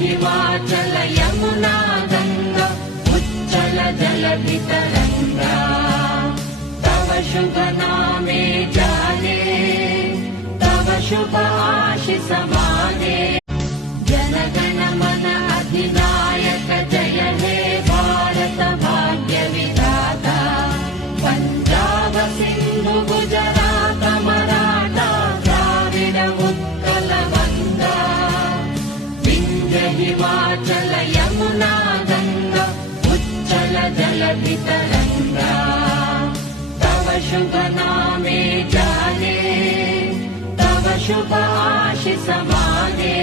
हिमाचल यमुना गंगा उच्चल जलधितरंगा तव शुभ नामे जाने तव शुभ आशीष माने जनगण मन अधिनायक जय हे भारत भाग्य विधाता पंजाब सिंधु गुजरात मराठा द्राविड उत्कल गंगा विंध्य हिमाचल यमुना गंगा उच्चल जलधितरंगा तव शुभ नामे जाने तव शुभ आशीष माने।